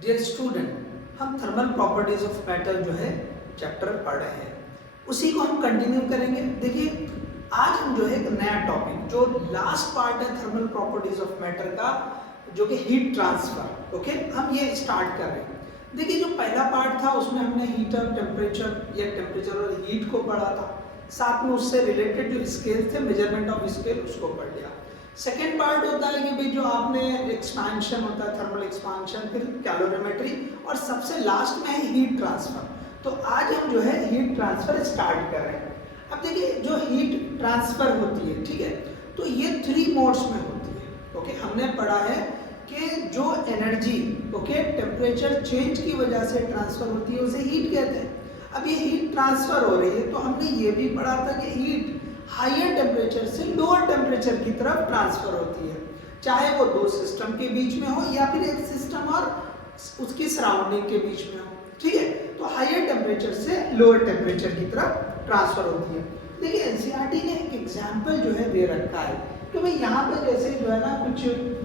Dear student, हम thermal properties of matter जो है चैप्टर पढ़ रहे हैं, उसी को हम कंटिन्यू करेंगे। देखिए आज हम जो है एक नया टॉपिक, जो लास्ट पार्ट है थर्मल प्रॉपर्टीज ऑफ मैटर का, जो कि हीट ट्रांसफर, ओके, हम ये स्टार्ट कर रहे हैं। देखिए जो पहला पार्ट था उसमें हमने हीटर, टेम्परेचर या टेम्परेचर और हीट को पढ़ा था, साथ में उससे रिलेटेड जो स्केल थे, मेजरमेंट ऑफ स्केल, उसको पढ़ लिया। सेकेंड पार्ट होता है कि भाई जो आपने एक्सपेंशन होता है, थर्मल एक्सपेंशन, फिर कैलोरीमेट्री, और सबसे लास्ट में है हीट ट्रांसफर। तो आज हम जो है हीट ट्रांसफर स्टार्ट कर रहे हैं। अब देखिए जो हीट ट्रांसफर होती है, ठीक है, तो ये 3 मोड्स में होती है। ओके, हमने पढ़ा है कि जो एनर्जी, ओके, टेम्परेचर चेंज की वजह से ट्रांसफर होती है उसे हीट कहते हैं। अब ये हीट ट्रांसफर हो रही है, तो हमने ये भी पढ़ा था कि हीट हायर टेम्परेचर से लोअर टेम्परेचर की तरफ ट्रांसफर होती है, चाहे वो 2 सिस्टम के बीच में हो या फिर एक सिस्टम और उसकी सराउंडिंग के बीच में हो, ठीक है। तो हायर टेम्परेचर से लोअर टेम्परेचर की तरफ ट्रांसफर होती है। देखिए एनसीईआरटी ने एक एग्जाम्पल जो है दे रखा है कि भाई यहाँ पे जैसे जो है ना कुछ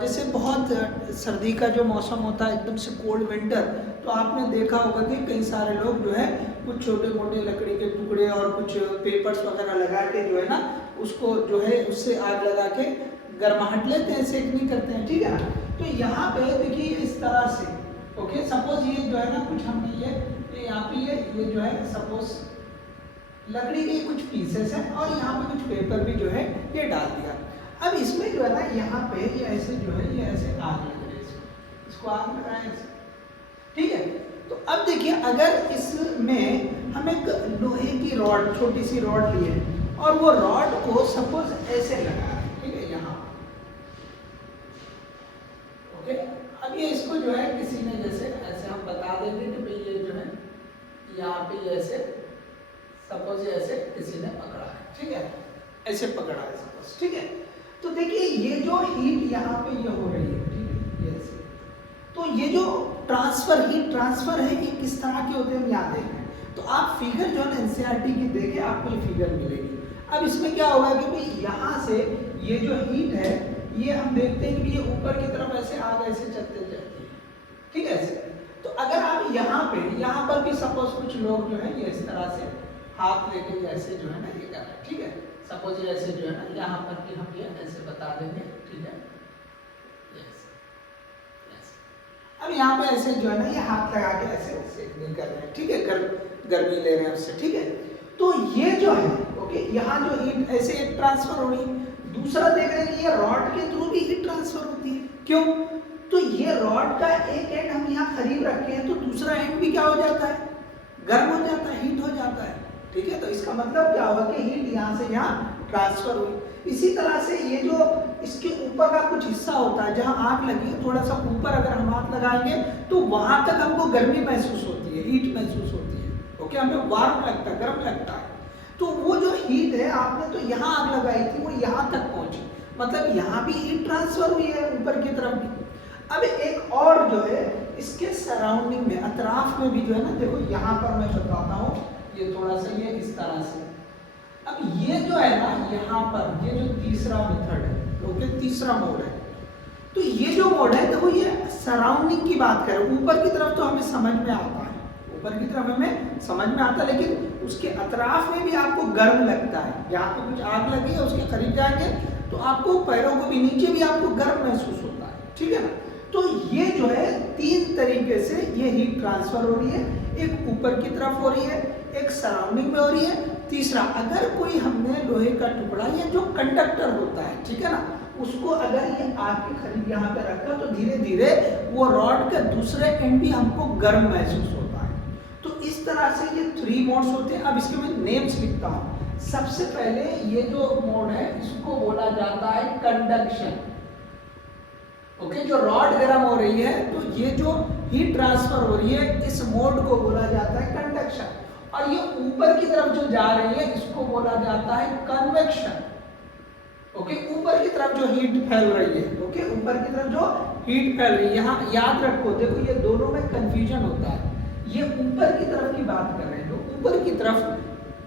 जैसे बहुत सर्दी का जो मौसम होता है, एकदम से कोल्ड विंटर, तो आपने देखा होगा कि कई सारे लोग जो है कुछ छोटे मोटे लकड़ी के टुकड़े और कुछ पेपर्स वगैरह लगा के जो है ना उसको जो है उससे आग लगा के गर्माहट लेते हैं, सेक नहीं करते हैं, ठीक है ना। तो यहाँ पे देखिए इस तरह से, ओके, सपोज ये जो है ना कुछ हमने ये यहाँ पे ये जो है सपोज लकड़ी के कुछ पीसेस हैं और यहाँ पे कुछ पेपर भी जो है ये डाल दिया। अब इसमें जो है ना यहाँ पे ये ऐसे जो है ये ऐसे आग लग रही है, इसको आग लगाएं ऐसे, ठीक है। तो अब देखिए अगर इसमें हम एक लोहे की रॉड, छोटी सी रॉड लिए और वो रॉड को सपोज ऐसे लगाएं, ठीक है, यहाँ, ओके। अब ये इसको जो है किसी ने जैसे ऐसे हम बता देंगे कि भाई ये जो है यहाँ पे ये ऐसे सपोज ऐसे किसी ने पकड़ा है, ठीक है, ऐसे पकड़ा है सपोज, ठीक है। तो देखिए ये जो हीट यहाँ पे ये हो रही है, ठीक है, ये ऐसे, तो ये जो ट्रांसफर, हीट ट्रांसफर है, ये किस तरह के होते हैं हम यहाँ देख रहे हैं। तो आप फिगर जो है ना एनसीईआरटी की देखें, आपको ये फिगर मिलेगी। अब इसमें क्या होगा कि भाई यहाँ से ये जो हीट है ये हम देखते हैं कि ये ऊपर की तरफ ऐसे आग ऐसे चलते जाती है, ठीक है, ऐसे। तो अगर आप यहाँ पर भी सपोज कुछ लोग जो है ये इस तरह से हाथ लेके ऐसे जो है ना ये कर रहे हैं, ठीक है, सपोज ऐसे जो है ना यहाँ पर भी हम ये ऐसे बता देंगे, ठीक है, यस यस। अब यहाँ पे ऐसे जो है ना ये हाथ लगा के ऐसे सेकनिंग कर रहे हैं, ठीक है, गर्मी ले रहे हैं उससे, ठीक है। तो ये जो है, ओके, यहाँ जो हीट ऐसे एक ट्रांसफर हो रही है, दूसरा देख रहे हैं कि ये रॉड के थ्रू भी हीट ट्रांसफर होती है। क्यों? तो ये रॉड का एक एंड हम यहाँ करीब रखे हैं, तो दूसरा एंड भी क्या हो जाता है, गर्म हो जाता है, हीट हो जाता है, ठीक है। तो इसका मतलब क्या होगा कि हीट यहाँ से यहाँ ट्रांसफर हुई। इसी तरह से ये जो इसके ऊपर का कुछ हिस्सा होता है जहाँ आग लगी है, थोड़ा सा ऊपर अगर हम हाथ लगाएंगे तो वहां तक हमको गर्मी महसूस होती है, हीट महसूस होती है, ओके, हमें वार्म लगता है, गर्म लगता है। तो वो जो हीट है आपने तो यहाँ आग लगाई थी, वो यहाँ तक पहुंची, मतलब यहाँ भी हीट ट्रांसफर हुई है ऊपर की तरफ भी। अब एक और जो है इसके सराउंडिंग में, अतराफ में भी जो है ना, देखो यहाँ पर मैं बताता हूँ, ये थोड़ा सा ये इस तरह से। अब ये जो है ना यहाँ पर ये जो तीसरा मेथड है, ओके, तीसरा मोड है, तो ये जो मोड है देखो ये सराउंडिंग की बात करें, ऊपर की तरफ तो हमें समझ में आता है, ऊपर की तरफ हमें समझ में आता है, लेकिन उसके अतराफ में भी आपको गर्म लगता है। यहाँ पे कुछ आग लगी है, उसके करीब जाएंगे तो आपको पैरों को भी, नीचे भी आपको गर्म महसूस होता है, ठीक है ना। तो ये जो है 3 तरीके से ये हीट ट्रांसफर हो रही है, एक ऊपर की तरफ हो रही है, एक सराउंडिंग में हो रही है, तीसरा अगर कोई हमने लोहे का टुकड़ा या जो कंडक्टर होता है, ठीक है ना, उसको अगर ये आग के करीब यहाँ पे रखा तो धीरे धीरे वो रॉड का दूसरे एंड भी हमको गर्म महसूस होता है। तो इस तरह से ये 3 मोड्स होते हैं। अब इसके मैं नेम्स लिखता हूँ। सबसे पहले ये जो मोड है इसको बोला जाता है कंडक्शन, ओके, जो रॉड गर्म हो रही है तो ये जो हीट ट्रांसफर हो रही है इस मोड को बोला जाता है कंडक्शन, और ये ऊपर की तरफ जो जा रही है इसको बोला जाता है कन्वेक्शन, ओके, ऊपर की तरफ जो हीट फैल रही है, ओके, ऊपर की तरफ जो हीट फैल रही है। यहाँ याद रखो, देखो ये दोनों में कंफ्यूजन होता है, ये ऊपर की तरफ की बात कर रहे हैं, जो ऊपर की तरफ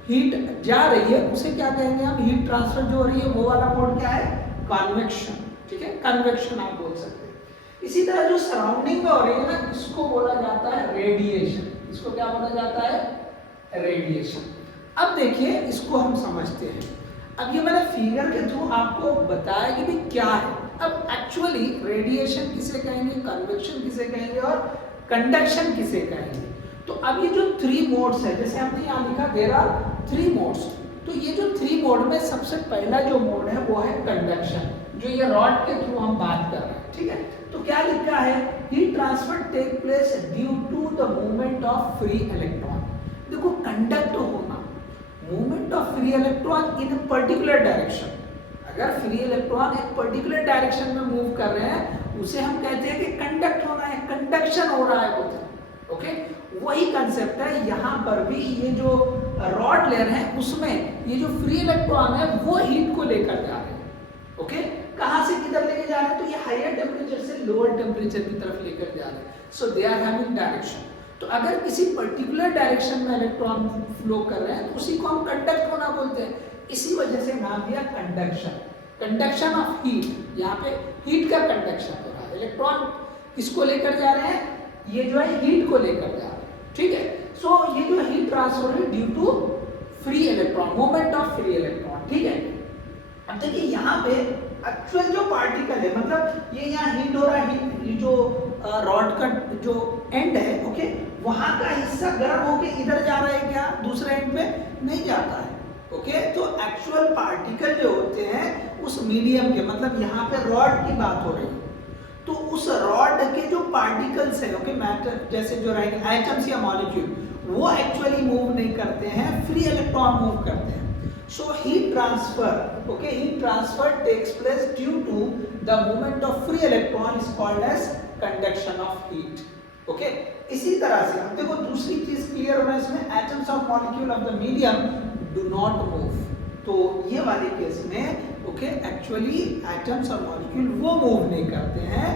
हीट जा रही है उसे क्या कहेंगे हम, हीट ट्रांसफर जो हो रही है वो वाला मोड क्या है, कन्वेक्शन, ठीक है, कन्वेक्शन आप बोल सकते हैं। इसी तरह जो सराउंडिंग में हो रही है ना, इसको बोला जाता है रेडिएशन। इसको क्या बोला जाता है? रेडिएशन। अब देखिए इसको हम समझते हैं। अब ये मैंने फिगर के थ्रू आपको बताया कि भाई क्या है। अब एक्चुअली रेडिएशन किसे कहेंगे, कन्वेक्शन किसे कहेंगे और कंडक्शन किसे कहेंगे। तो अब ये जो 3 मोड्स है, जैसे हमने यहाँ लिखा देयर आर 3 मोड्स, तो ये जो 3 मोड में सबसे पहला जो मोड है वो है कंडक्शन, जो ये रॉड के थ्रू हम बात कर रहे हैं, ठीक है। तो क्या लिखा है, heat transfer take place due to the movement of free electron. देखो कंडक्ट होना, movement of free electron in a particular direction. अगर फ्री इलेक्ट्रॉन एक पर्टिकुलर डायरेक्शन में मूव कर रहे हैं, उसे हम कहते हैं कि कंडक्ट होना है, कंडक्शन हो रहा है कुछ, ओके। वही कंसेप्ट है यहाँ पर भी। ये जो रॉड लेयर है उसमें ये जो फ्री इलेक्ट्रॉन है वो हीट को लेकर जा रहे हैं, ओके। कहाँ से किधर लेके जा रहे हैं, तो ये हायर टेम्परेचर से लोअर टेम्परेचर की तरफ लेकर जा रहे हैं। सो दे आर हैविंग डायरेक्शन। तो अगर किसी पर्टिकुलर डायरेक्शन में इलेक्ट्रॉन फ्लो कर रहे हैं तो उसी को हम कंडक्ट होना बोलते हैं। इसी वजह से नाम दिया कंडक्शन, कंडक्शन ऑफ हीट। यहाँ पे हीट का कंडक्शन हो रहा है, इलेक्ट्रॉन किसको लेकर जा रहे हैं, ये जो है हीट को लेकर जा रहे हैं, ठीक है। सो ये जो हीट ट्रांसफर है due to free electron, movement of free electron, ठीक है। अब देखिए यहाँ पे एक्चुअल जो पार्टिकल है, मतलब ये यहाँ हीट हो रहा है, ये जो रॉड का जो एंड है, ओके, वहां का हिस्सा गर्म होके इधर जा रहा है क्या, दूसरे एंड पे नहीं जाता है, ओके। तो एक्चुअल पार्टिकल जो होते हैं उस मीडियम के, मतलब यहाँ पे रॉड की बात हो रही है, तो उस रॉड के जो पार्टिकल्स है, ओके, मैटर जैसे जो रहेंगे एटम्स या मॉलिक्यूल, वो एक्चुअली मूव नहीं करते हैं, फ्री इलेक्ट्रॉन मूव करते हैं। So heat transfer, okay, heat transfer takes place due to the movement of free electron is called as conduction of heat, okay। इसी तरह से अब देखो दूसरी चीज क्लियर होना इसमें, atoms of molecule of the medium do not move। तो ये वाले केस में ओके एक्चुअली एटम्स और मॉलिक्यूल वो मूव नहीं करते हैं,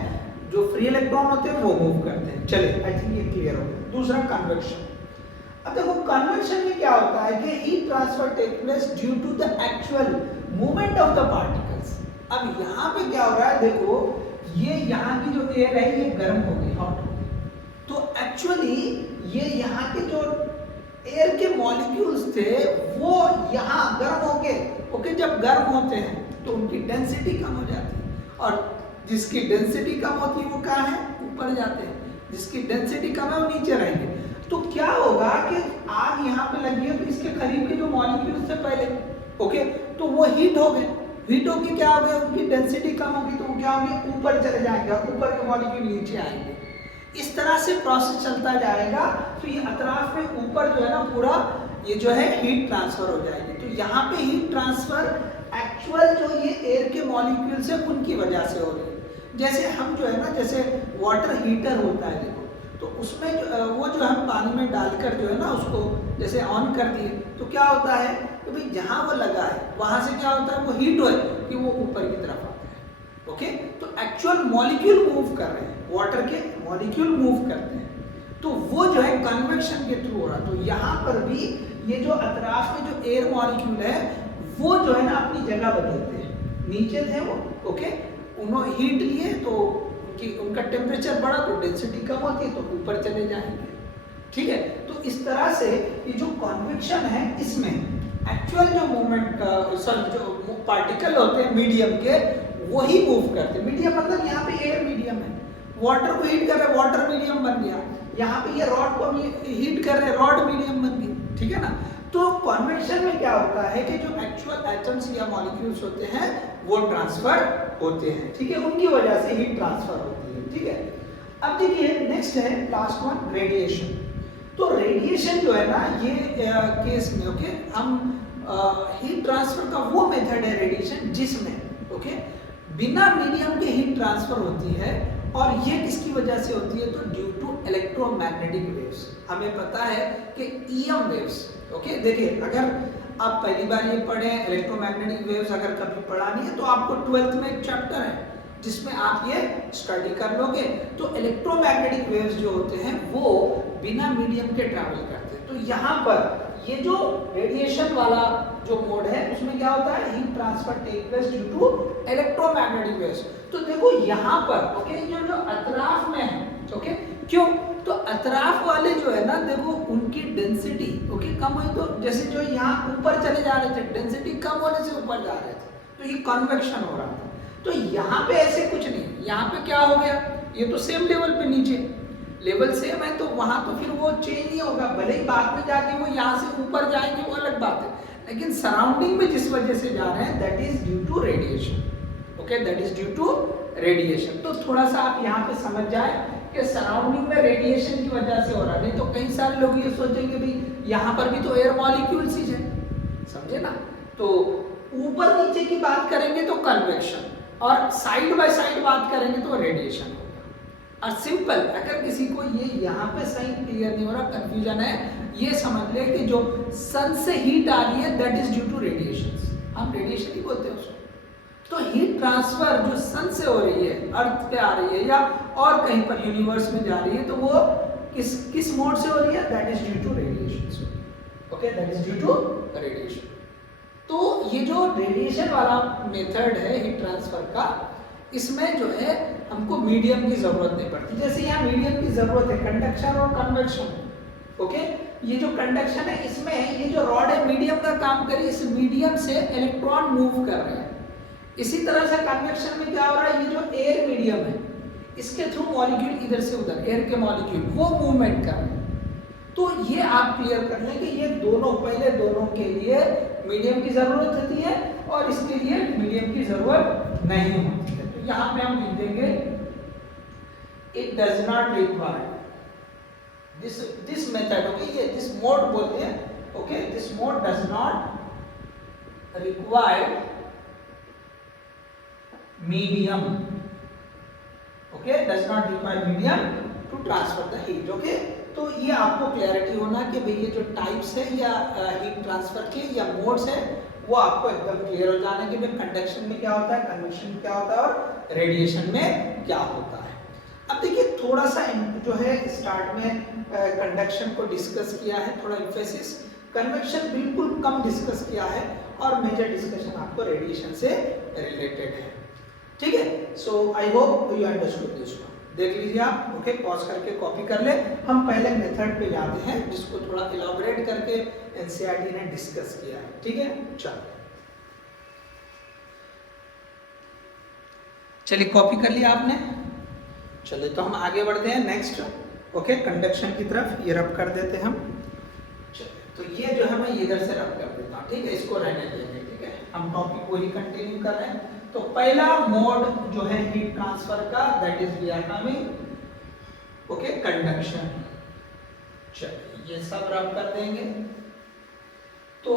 जो फ्री इलेक्ट्रॉन होते हैं वो मूव करते हैं। चलिए आई थिंक ये क्लियर हो गया। दूसरा कन्वेक्शन। अब देखो कन्वेक्शन में क्या होता है कि heat transfer take place due to the actual movement of the particles. अब यहाँ पे क्या हो रहा है, देखो ये यहाँ की जो एयर है ये गर्म हो गई, हॉट हो गई, तो एक्चुअली ये यहाँ के जो एयर के मॉलिक्यूल्स थे वो यहाँ गर्म होके, ओके, जब गर्म होते हैं तो उनकी डेंसिटी कम हो जाती है, और जिसकी डेंसिटी कम होती है वो कहाँ है, ऊपर जाते हैं, जिसकी डेंसिटी कम है वो नीचे रहेंगे। तो क्या होगा कि आग यहाँ पे लगी है तो इसके करीब के जो मॉलिक्यूल्स थे पहले, ओके, तो वो हीट हो गए, हीट होके क्या हो गया, उनकी डेंसिटी कम होगी, तो वो क्या होंगे, ऊपर चले जाएंगे और ऊपर के मॉलिक्यूल नीचे आएंगे। इस तरह से प्रोसेस चलता जाएगा, तो ये अतराफ में ऊपर जो है ना पूरा ये जो है हीट ट्रांसफर हो जाएगी। तो यहाँ पे हीट ट्रांसफर एक्चुअल जो ये एयर के मॉलिक्यूल्स है उनकी वजह से हो रही है। जैसे हम जो है ना, जैसे वाटर हीटर होता है देखो, तो उसमें वो जो हम पानी में डालकर जो है ना उसको जैसे ऑन कर दिए, तो क्या होता है कि भाई जहाँ वो लगा है वहाँ से क्या होता है, वो हीट हो कि वो ऊपर की तरफ आता है, ओके। तो एक्चुअल मॉलिक्यूल मूव कर रहे हैं, वाटर के मॉलिक्यूल मूव करते हैं, तो वो जो है कन्वेक्शन के थ्रू हो रहा है। तो यहाँ पर भी ये जो अतराफ में जो एयर मॉलिक्यूल है वो जो है ना अपनी जगह बदलते हैं, नीचे थे वो, ओके, उन्होंने हीट लिए तो कि उनका टेम्परेचर बढ़ा तो डेंसिटी कम होती है तो ऊपर चले जाएंगे, ठीक है। तो इस तरह से ये जो कन्वेक्शन है इसमें एक्चुअल जो मूवमेंट जो पार्टिकल होते हैं मीडियम के वही मूव करते हैं। मीडियम मतलब यहाँ पे एयर मीडियम है, वाटर को हीट कर रहे हैं, वाटर मीडियम बन गया, यहाँ पे ये रॉड को हीट कर रहे हैं, रॉड मीडियम बन गई, ठीक है ना। तो कन्वेक्शन में क्या होता है कि जो एक्चुअल एटम्स या मॉलिक्यूल्स होते हैं वो ट्रांसफर होते हैं, ठीक है, उनकी वजह से हीट ट्रांसफर होती है, ठीक है। अब देखिए नेक्स्ट है लास्ट वन, रेडिएशन। तो रेडिएशन जो है ना ये केस में, ओके, हम हीट ट्रांसफर का वो मेथड है रेडिएशन जिसमें, ओके, बिना मीडियम के हीट ट्रांसफर होती है, और ये किसकी वजह से होती है, तो ड्यू टू इलेक्ट्रोमैग्नेटिक वेव्स। हमें पता है कि ईएम वेव्स, ओके, देखिए अगर आप पहली बार ये पढ़े इलेक्ट्रोमैग्नेटिक वेव्स, अगर कभी पढ़ा नहीं है तो आपको 12th में एक चैप्टर है जिसमें आप ये स्टडी कर लोगे। तो इलेक्ट्रोमैग्नेटिक वेव्स जो होते हैं वो बिना मीडियम के ट्रैवल करते हैं। तो यहाँ पर ये जो रेडिएशन वाला जो मोड है उसमें क्या होता है, heat transfer take place due to electromagnetic waves. तो देखो यहाँ पर, ओके, जो क्यों? तो अतराफ वाले जो है ना देखो उनकी डेंसिटी ओके कम हुई, तो जैसे जो यहाँ ऊपर चले जा रहे थे डेंसिटी कम होने से ऊपर जा रहे थे, तो ये कन्वेक्शन हो रहा था। तो यहाँ पे ऐसे कुछ नहीं, यहाँ पे क्या हो गया, ये तो सेम लेवल पे, नीचे लेवल सेम है, तो वहां तो फिर वो चेंज नहीं होगा, भले ही बाद में जाके वो यहाँ से ऊपर जाएंगे वो अलग बात है, लेकिन सराउंडिंग में जिस वजह से जा रहे हैं that is due to radiation. Okay, that is due to radiation. तो थोड़ा सा आप यहाँ पे समझ जाए कि सराउंडिंग में रेडिएशन की वजह से हो रहा है, नहीं तो कई सारे लोग ये सोचेंगे भाई यहाँ पर भी तो एयर मॉलिक्यूल्स ही है, समझे ना। तो ऊपर नीचे की बात करेंगे तो कन्वेक्शन, और साइड बाय साइड बात करेंगे तो रेडिएशन होगा। और सिंपल, अगर किसी को ये यहाँ पे सही क्लियर नहीं हो रहा, कंफ्यूजन है, ये समझ ले कि जो सन से हीट आ रही है that is due to radiation, हम रेडिएशन ही बोलते हैं उसको। तो हीट ट्रांसफर जो सन से हो रही है, अर्थ पे आ रही है या और कहीं पर यूनिवर्स में जा रही है, तो वो किस मोड से हो रही है, that is due to radiation. Okay, that is due to radiation. तो ये जो रेडिएशन वाला मेथड है हीट ट्रांसफर का, इसमें जो है हमको मीडियम की जरूरत नहीं पड़ती। जैसे यहाँ मीडियम की जरूरत है कंडक्शन और कन्वेक्शन। ओके, ये जो कंडक्शन है इसमें ये जो रॉड है मीडियम का काम करे, इस मीडियम से इलेक्ट्रॉन मूव कर रहे हैं। इसी तरह से कन्वेक्शन में क्या हो रहा है, ये जो एयर मीडियम है इसके थ्रू मॉलिक्यूल इधर से उधर, एयर के मॉलिक्यूल वो मूवमेंट कर रहे हैं। तो ये आप क्लियर कर लें कि ये दोनों, पहले दोनों के लिए मीडियम की जरूरत होती है और इसके लिए मीडियम की जरूरत नहीं होती है। तो यहाँ पे हम लिख देंगे it does not require this method. Okay, ये दिस मोड बोलते हैं। Okay, this mode does not require medium. Okay, does not require medium to transfer the heat. Okay, तो ये आपको क्लैरिटी होना कि भाई ये जो टाइप्स है या हीट ट्रांसफर के या मोड्स है वो आपको एकदम क्लियर हो जाना कि भाई कंडक्शन में क्या होता है, कन्वेक्शन में क्या होता है और रेडिएशन में क्या होता है। अब देखिए थोड़ा सा जो है स्टार्ट में कंडक्शन को डिस्कस किया है, थोड़ा एम्फेसिस, कन्वेक्शन बिल्कुल कम डिस्कस किया है और मेजर डिस्कशन आपको रेडिएशन से रिलेटेड है। ठीक है, so I hope you understood this one. देख लीजिए आप। ओके, पॉज करके कॉपी कर ले। हम पहले मेथड पे जाते हैं जिसको थोड़ा इलैबोरेट करके एनसीईआरटी ने डिस्कस किया है। ठीक है, चलिए कॉपी कर लिया आपने। चलिए तो हम आगे बढ़ते हैं नेक्स्ट। ओके, कंडक्शन की तरफ ये रब कर देते हैं हम। चलिए तो ये जो है मैं इधर से रब कर देता हूँ। ठीक है, इसको रहने देंगे। ठीक है, हम टॉपिक को ही कंटिन्यू कर रहे हैं। तो पहला मोड जो है हीट ट्रांसफर का that is we are coming okay conduction. चलिए ये सब रब कर देंगे। तो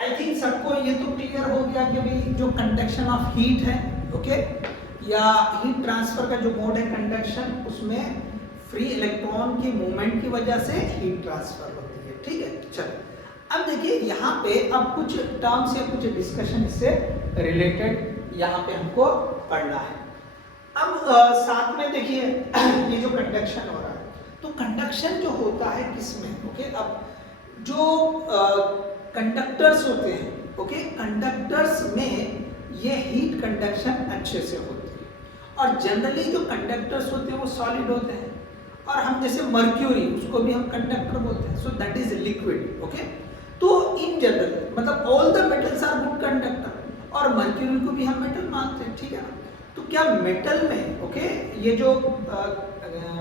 आई थिंक सबको ये तो क्लियर हो गया कि भाई जो कंडक्शन ऑफ हीट है ओके या हीट ट्रांसफर का जो मोड है कंडक्शन, उसमें फ्री इलेक्ट्रॉन की मूवमेंट की वजह से हीट ट्रांसफर होती है। ठीक है, चलो अब देखिए यहाँ पे अब कुछ टर्म्स या कुछ डिस्कशन इससे रिलेटेड यहाँ पे हमको पढ़ना है। अब साथ में देखिए ये जो कंडक्शन हो रहा है, तो कंडक्शन जो होता है किसमें ओके, अब जो कंडक्टर्स होते हैं ओके, कंडक्टर्स में ये हीट कंडक्शन अच्छे से होती है और जनरली जो कंडक्टर्स होते हैं वो सॉलिड होते हैं और हम जैसे मर्क्यूरी उसको भी हम कंडक्टर बोलते हैं, so that is liquid okay. तो इन जनरल मतलब all the metals are good conductor और मर्क्यूरी को भी हम मेटल मानते हैं। ठीक है ना, तो क्या मेटल में ओके ये जो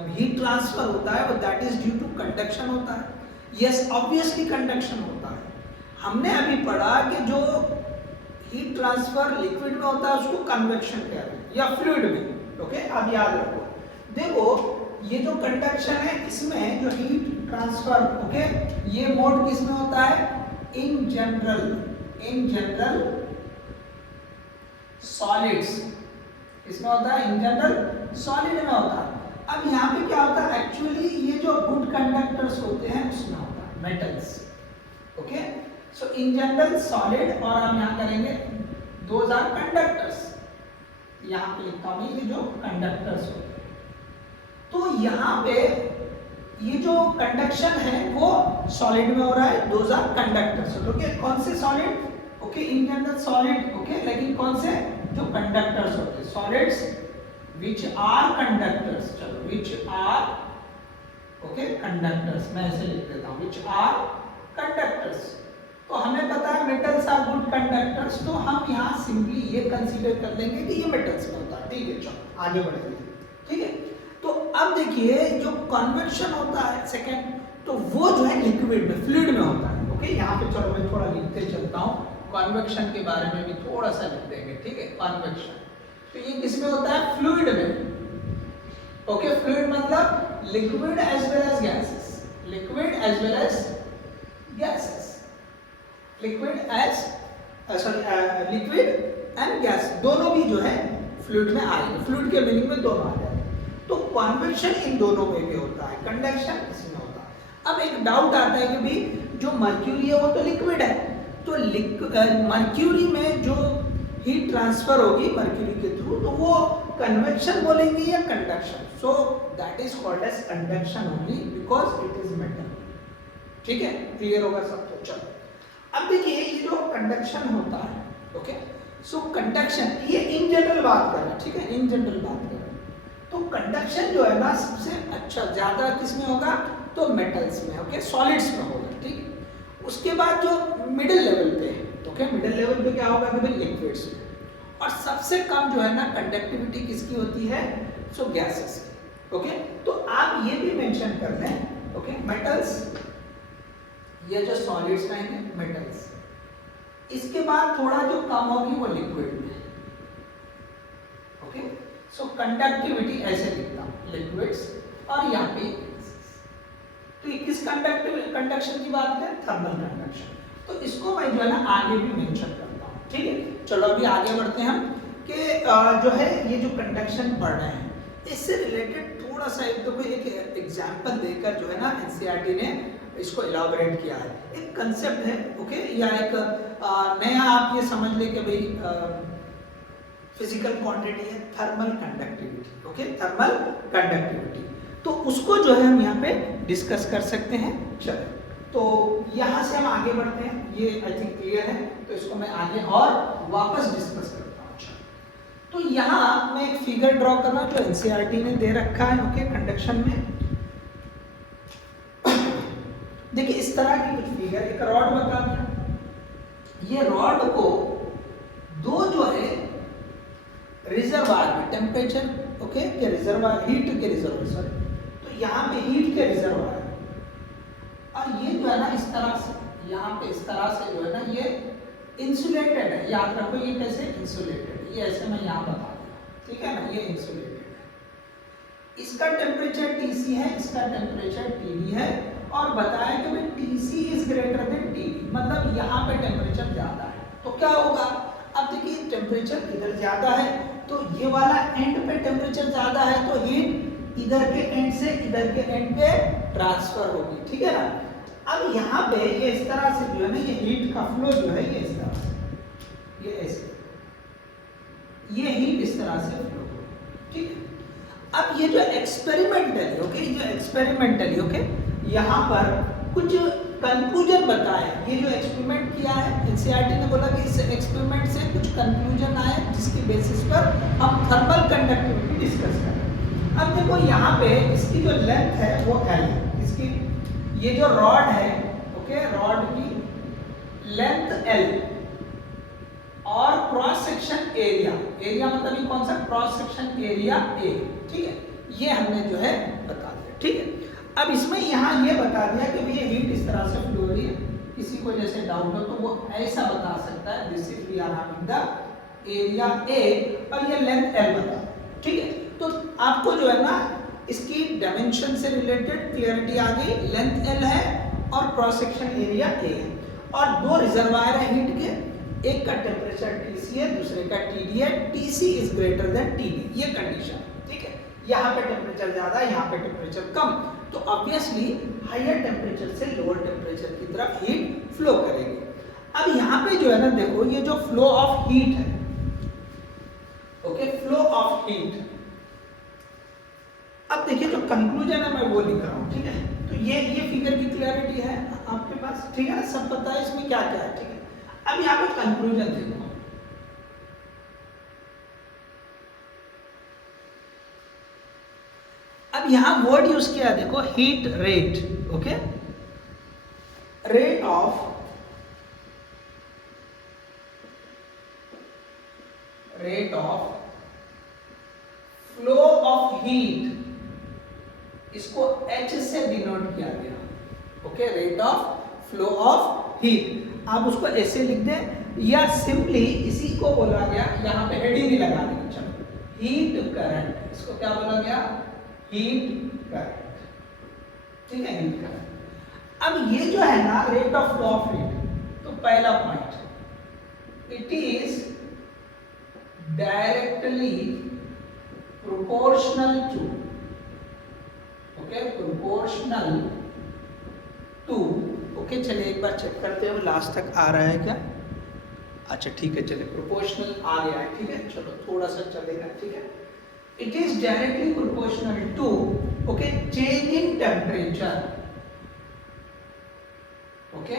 हीट ट्रांसफर होता है वो that is due to conduction होता है? यस, ऑब्वियसली कंडक्शन होता है। हमने अभी पढ़ा कि जो हीट ट्रांसफर लिक्विड में होता है उसको कन्वेक्शन कहते हैं या फ्लूइड में ओके। अब याद रखो, देखो ये जो कंडक्शन है इसमें जो हीट ट्रांसफर ओके ये मोड किस में होता है? इन जनरल सॉलिड्स इसमें होता है, इन जनरल सॉलिड में होता है। अब यहाँ पे क्या होता है, एक्चुअली ये जो गुड कंडक्टर्स होते हैं उसमें होता है metals okay. So in general solid और हम यहाँ करेंगे दोज आर कंडक्टर्स, यहाँ पे लिखता हूँ ये जो कंडक्टर्स होते हैं। तो यहाँ पे ये जो कंडक्शन है वो सॉलिड में हो रहा है, दोज आर कंडक्टर्स ओके। कौन से solid okay, in general solid okay, लेकिन कौन से जो कंडक्टर्स होते हैं सॉलिड्स विच आर कंडक्टर्स, चलो विच आर ओके कंडक्टर्स, मैं ऐसे लिख देता हूँ विच आर कंडक्टर्स। तो हमें पता है मेटल्स आर गुड कंडक्टर्स, तो हम यहाँ सिंपली ये कंसीडर कर लेंगे कि ये मेटल्स में होता है। ठीक है, चलो आगे बढ़ेंगे। ठीक है, तो अब देखिए जो कन्वेक्शन होता है सेकेंड, तो वो जो है लिक्विड में, फ्लूइड में होता है। ओके, यहाँ पे चलो मैं थोड़ा लिखते चलता हूँ, कन्वेक्शन के बारे में भी थोड़ा सा लिख देंगे। ठीक है, कन्वेक्शन तो ये किस में होता है? फ्लूइड में। ओके, फ्लूइड मतलब liquid as well as gases, liquid as well as gases, liquid as sorry liquid and gas, दोनों भी जो है फ्लूइड में आएंगे। फ्लूइड के मीनिंग में दोनों आ जाएंगे। तो कन्वेक्शन इन दोनों में भी होता है, कंडक्शन इसमें होता है। अब एक डाउट आता है कि भाई जो मर्क्यूरी है वो तो लिक्विड है, तो मर्क्यूरी में जो हीट ट्रांसफर होगी मर्क्यूरी के थ्रू, तो वो कन्वेक्शन बोलेंगे या conduction? So that is called as conduction only because it is metal. ठीक है, क्लियर होगा सबको? चलो अब देखिए ये जो कंडक्शन होता है, ओके, सो कंडक्शन ये इन जनरल बात कर रहे हैं। ठीक है, इन जनरल बात कर रहे हैं। तो कंडक्शन जो है ना सबसे अच्छा ज्यादा किस में होगा? तो मेटल्स में, ओके, सॉलिड्स में होगा। ठीक है, उसके बाद जो मिडिल लेवल पे है, ओके, मिडिल लेवल पे क्या होगा कि भाई लिक्विड्स में, और सबसे कम जो है ना कंडक्टिविटी किसकी होती है? सो गैसेस की। ओके, तो आप ये भी मेंशन कर लें, ओके, मेटल्स, ये जो सॉलिड्स रहेंगे मेटल्स, इसके बाद थोड़ा जो कम होगी वो लिक्विड में। ओके, सो कंडक्टिविटी ऐसे लिखता हूं, लिक्विड्स, और यहाँ पे तो ये किस कंडक्शन की बात है? Thermal conduction. तो इसको मैं जो है ना आगे भी मेंशन करता हूँ। ठीक है, चलो अभी आगे बढ़ते हैं हम कि जो है ये जो कंडक्शन पढ़ रहे हैं इससे रिलेटेड थोड़ा सा एक एग्जाम्पल देकर जो है ना एनसीईआरटी ने इसको इलाबोरेट किया है। एक कंसेप्ट है, ओके, या एक नया आप ये समझ ले कि भाई फिजिकल क्वांटिटी है thermal conductivity. Okay, thermal conductivity, तो उसको जो है हम यहाँ पे डिस्कस कर सकते हैं। चलो तो यहाँ से हम आगे बढ़ते हैं, ये आई थिंक क्लियर है, तो इसको मैं आगे और वापस डिस्कस करता हूँ। अच्छा, तो यहाँ मैं एक फिगर ड्रॉ करना जो एनसीईआरटी ने दे रखा है, ओके, कंडक्शन में। देखिए इस तरह की कुछ फिगर, एक रॉड बता दिया, ये रॉड को दो जो है रिजर्वायर में टेम्परेचर, ओके, के रिजर्वायर, हीट के रिजर्वायर, सॉरी, तो यहाँ पे हीट के रिजर्वायर, और ये जो है ना इस तरह से, यहाँ पे इस तरह से जो है ना ये इंसुलेटेड है। याद रखो ये कैसे इंसुलेटेड, ये ऐसे मैं यहाँ बता दिया। ठीक है ना, ये इंसुलेटेड है, इसका टेम्परेचर Tc है, इसका टेम्परेचर Td है, और बताया कि भाई Tc is greater than Td, मतलब यहाँ पे टेम्परेचर ज्यादा है। तो क्या होगा? अब देखिए टेम्परेचर इधर ज्यादा है, तो ये वाला एंड पे टेम्परेचर ज्यादा है, तो हीट इधर के एंड से इधर के एंड पे ट्रांसफर होगी। ठीक है ना, अब यहाँ पे ये इस तरह से जो है ना ये हीट का फ्लो जो है ये इस तरह से, ये ऐसे, ये हीट इस तरह से फ्लो होगी। ठीक है, अब ये जो एक्सपेरिमेंटली, ओके, जो एक्सपेरिमेंटली, ओके, यहाँ पर कुछ कंक्लूजन बताए। ये जो एक्सपेरिमेंट किया है एनसीईआरटी ने बोला कि इस एक्सपेरिमेंट से कुछ कंक्लूजन आए जिसकी बेसिस पर हम थर्मल कंडक्टिविटी डिस्कस करें। अब देखो यहाँ पे इसकी जो लेंथ है वो L है, इसकी ये जो रॉड है, ओके, रॉड की लेंथ L और क्रॉस सेक्शन एरिया, एरिया मतलब ये कौन सा? Cross section area A। ठीक है, ये हमने जो है बता दिया। ठीक है, अब इसमें यहाँ ये बता दिया कि ये हीट इस तरह से फ्लो हो रही है, किसी को जैसे डाउट हो तो वो ऐसा बता सकता है, this is we are having the area A और ये लेंथ L बता। ठीक है, तो आपको जो है ना इसकी डायमेंशन से रिलेटेड क्लियरिटी आ गई। लेंथ L है और क्रॉस सेक्शन एरिया A है, और दो रिजर्वायर है हीट के, एक का टेम्परेचर Tc है, दूसरे का Td है, Tc is greater than Td, ये कंडीशन। ठीक है, यहाँ पे टेम्परेचर ज्यादा है, यहाँ पे टेम्परेचर कम, तो ऑब्वियसली हायर टेम्परेचर से लोअर टेम्परेचर की तरफ हीट फ्लो करेगी। अब यहाँ पे जो है ना देखो ये जो फ्लो ऑफ हीट है, ओके, फ्लो ऑफ हीट, अब देखिए जो कंक्लूजन है मैं वो लिख रहा हूँ। ठीक है, तो ये फिगर की क्लैरिटी है आपके पास। ठीक है ना, सब पता है इसमें क्या क्या है। ठीक है, अब यहाँ पे कंक्लूजन देखो, अब यहां वर्ड यूज किया देखो, heat rate, okay, rate of flow of heat, इसको H से डिनोट किया गया, okay, rate of flow of heat. आप उसको ऐसे लिख दें या सिंपली इसी को बोला गया, यहाँ पे हेडिंग ही लगा देंगे, चलो, हीट करंट, इसको क्या बोला गया, हीट करंट, ठीक है, हीट करंट। अब ये जो है ना rate of flow of heat, तो पहला point, it is directly proportional to, okay, proportional to, okay, चलिए एक बार चेक करते हैं लास्ट तक आ रहा है क्या। अच्छा ठीक है, चलिए प्रोपोर्शनल आ गया है, ठीक है, चलो थोड़ा सा चलेगा, ठीक है। It is directly proportional to, okay, change in temperature, okay,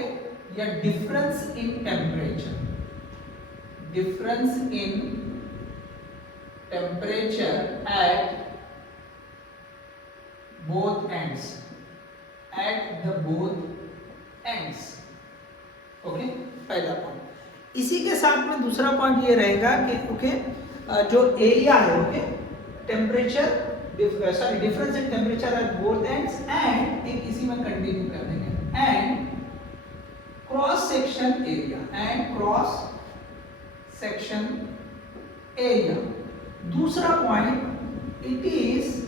या difference in temperature, difference in temperature at both ends, at the both ends, okay, पहला पॉइंट। इसी के साथ में दूसरा पॉइंट ये रहेगा कि ओके, जो एरिया है, okay, temperature, sorry, difference in temperature at both ends, and एक इसी में कंटिन्यू कर देंगे, and cross section area, and cross section area. दूसरा point, it is